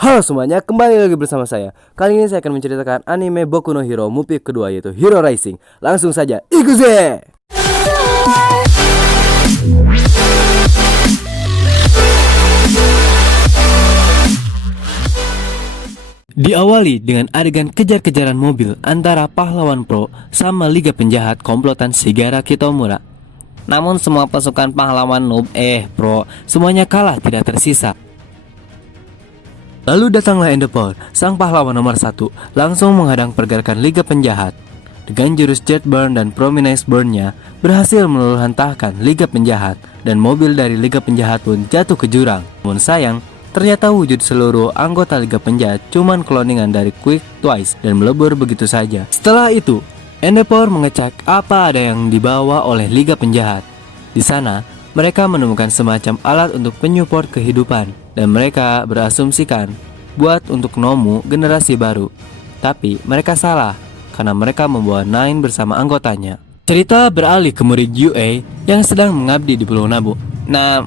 Halo semuanya, kembali lagi bersama saya. Kali ini saya akan menceritakan anime Boku no Hero Movie kedua, yaitu Hero Rising. Langsung saja, ikuti! Diawali dengan adegan kejar-kejaran mobil antara pahlawan pro sama liga penjahat komplotan Shigara Kitomura. Namun semua pasukan pahlawan noob pro semuanya kalah tidak tersisa. Lalu datanglah Enderpearl, sang pahlawan nomor 1, langsung menghadang pergerakan liga penjahat. Dengan jurus Jet Burn dan Prominence Burn-nya, berhasil meluluhantahkan liga penjahat, dan mobil dari liga penjahat pun jatuh ke jurang. Namun sayang, ternyata wujud seluruh anggota liga penjahat cuman cloningan dari Quick Twice dan melebur begitu saja. Setelah itu, Enderpearl mengecek apa ada yang dibawa oleh liga penjahat. Di sana, mereka menemukan semacam alat untuk penyupport kehidupan, dan mereka berasumsikan buat untuk Nomu generasi baru. Tapi mereka salah, karena mereka membawa Nine bersama anggotanya. Cerita beralih ke murid UA yang sedang mengabdi di Pulau Nabu. Nah,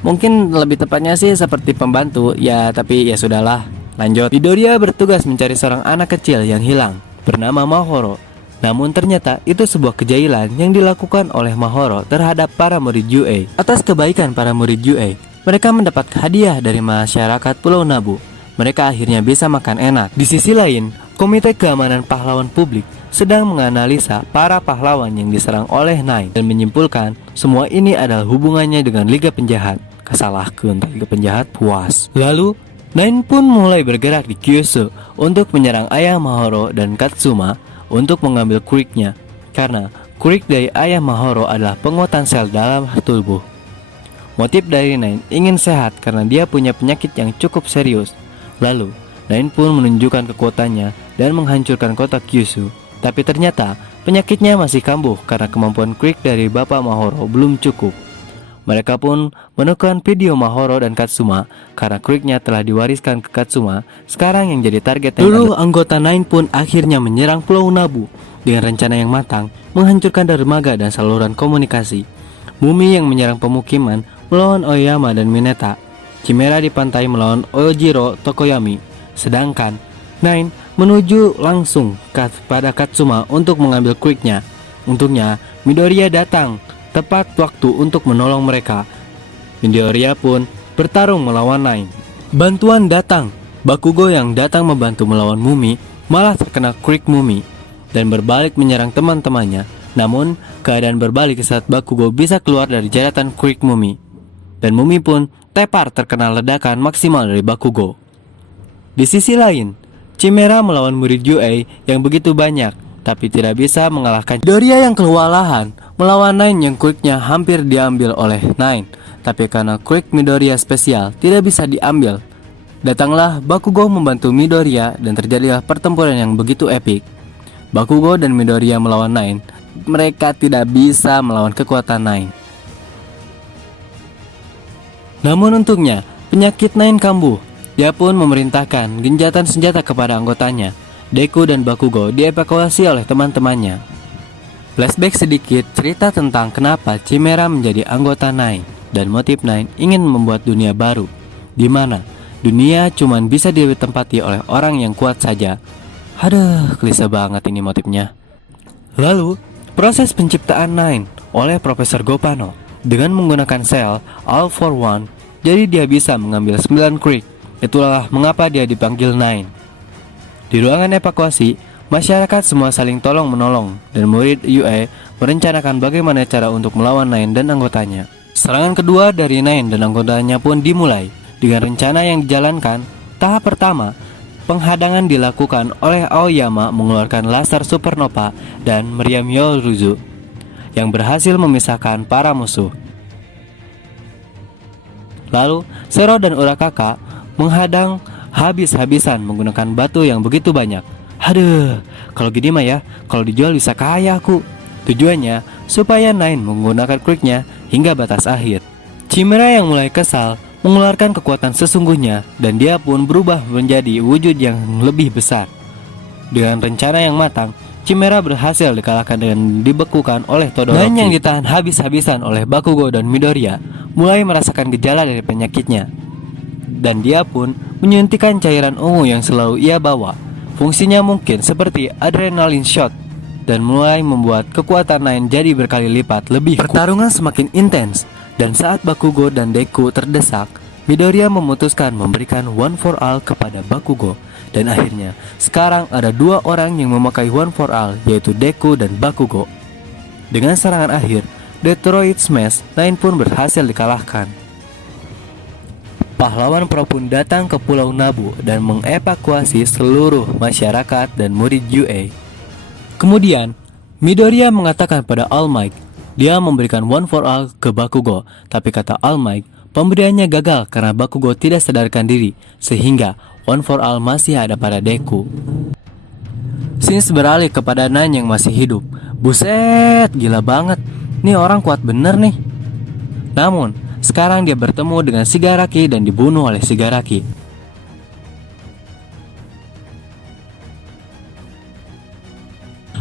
mungkin lebih tepatnya sih seperti pembantu, ya tapi ya sudahlah. Lanjut, Midoriya bertugas mencari seorang anak kecil yang hilang, bernama Mahoro. Namun ternyata itu sebuah kejailan yang dilakukan oleh Mahoro terhadap para murid UA. Atas kebaikan para murid UA, mereka mendapat hadiah dari masyarakat Pulau Nabu. Mereka akhirnya bisa makan enak. Di sisi lain, Komite Keamanan Pahlawan Publik sedang menganalisa para pahlawan yang diserang oleh Nine dan menyimpulkan semua ini adalah hubungannya dengan Liga Penjahat. Kesalahkan Liga Penjahat puas. Lalu, Nine pun mulai bergerak di Kyushu untuk menyerang ayah Mahoro dan Katsuma untuk mengambil Quick-nya, karena Quick dari ayah Mahoro adalah penguatan sel dalam tubuh. Motif dari Nine ingin sehat karena dia punya penyakit yang cukup serius. Lalu, Nine pun menunjukkan kekuatannya dan menghancurkan kota Kyushu. Tapi ternyata penyakitnya masih kambuh karena kemampuan Quick dari bapak Mahoro belum cukup. Mereka pun menekan video Mahoro dan Katsuma karena Quick-nya telah diwariskan ke Katsuma. Sekarang yang jadi target seluruh anggota Nine pun akhirnya menyerang Pulau Nabu dengan rencana yang matang, menghancurkan dermaga dan saluran komunikasi. Mumi yang menyerang pemukiman melawan Oyama dan Mineta. Chimera di pantai melawan Ojiro Tokoyami. Sedangkan Nine menuju langsung pada Katsuma untuk mengambil Quick-nya. Untungnya Midoriya datang tepat waktu untuk menolong mereka. Midoriya pun bertarung melawan Nine. Bantuan datang. Bakugo yang datang membantu melawan Mumi malah terkena Quick Mumi dan berbalik menyerang teman-temannya. Namun keadaan berbalik saat Bakugo bisa keluar dari jeratan Quick Mumi, dan Mumi pun tepar terkena ledakan maksimal dari Bakugo. Di sisi lain, Chimera melawan murid UA yang begitu banyak, tapi tidak bisa mengalahkan Midoriya yang kewalahan melawan Nine yang Quick-nya hampir diambil oleh Nine. Tapi karena Quick Midoriya spesial tidak bisa diambil, datanglah Bakugo membantu Midoriya dan terjadilah pertempuran yang begitu epik. Bakugo dan Midoriya melawan Nine. Mereka tidak bisa melawan kekuatan Nine. Namun untungnya, penyakit Nine kambuh. Dia pun memerintahkan genjatan senjata kepada anggotanya. Deku dan Bakugo dievakuasi oleh teman-temannya. Flashback sedikit cerita tentang kenapa Chimera menjadi anggota Nine dan motif Nine ingin membuat dunia baru, di mana dunia cuman bisa ditempati oleh orang yang kuat saja. Aduh, klise banget ini motifnya. Lalu, proses penciptaan Nine oleh Profesor Gopano dengan menggunakan sel All for One, jadi dia bisa mengambil 9 Quick. Itulah mengapa dia dipanggil Nine. Di ruangan evakuasi, masyarakat semua saling tolong-menolong, dan murid UA merencanakan bagaimana cara untuk melawan Nine dan anggotanya. Serangan kedua dari Nine dan anggotanya pun dimulai. Dengan rencana yang dijalankan, tahap pertama, penghadangan dilakukan oleh Aoyama mengeluarkan laser supernova dan meriam Yoruzu yang berhasil memisahkan para musuh. Lalu, Zero dan Urakaka menghadang habis-habisan menggunakan batu yang begitu banyak. Aduh, kalau gini mah ya, kalau dijual bisa kaya aku. Tujuannya supaya Nine menggunakan Quick-nya hingga batas akhir. Chimera yang mulai kesal mengeluarkan kekuatan sesungguhnya, dan dia pun berubah menjadi wujud yang lebih besar. Dengan rencana yang matang, Chimera berhasil dikalahkan dengan dibekukan oleh Todoroki. Nine yang ditahan habis-habisan oleh Bakugo dan Midoriya mulai merasakan gejala dari penyakitnya, dan dia pun menyuntikkan cairan ungu yang selalu ia bawa. Fungsinya mungkin seperti adrenaline shot dan mulai membuat kekuatan Nine jadi berkali lipat lebih kuat. Pertarungan semakin intens dan saat Bakugo dan Deku terdesak, Midoriya memutuskan memberikan One for All kepada Bakugo. Dan akhirnya, sekarang ada dua orang yang memakai One for All, yaitu Deku dan Bakugo. Dengan serangan akhir, Detroit Smash Nine pun berhasil dikalahkan. Pahlawan Pro pun datang ke Pulau Nabu dan mengevakuasi seluruh masyarakat dan murid UA. Kemudian, Midoriya mengatakan pada All Might, dia memberikan One for All ke Bakugo, tapi kata All Might, pemberiannya gagal karena Bakugo tidak sadarkan diri, sehingga One for All masih ada pada Deku. Sins beralih kepada Nine yang masih hidup. Buset, gila banget. Nih orang kuat bener nih. Namun, sekarang dia bertemu dengan Shigaraki dan dibunuh oleh Shigaraki.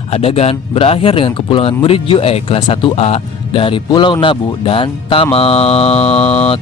Adegan berakhir dengan kepulangan murid UA kelas 1A dari Pulau Nabu dan tamat.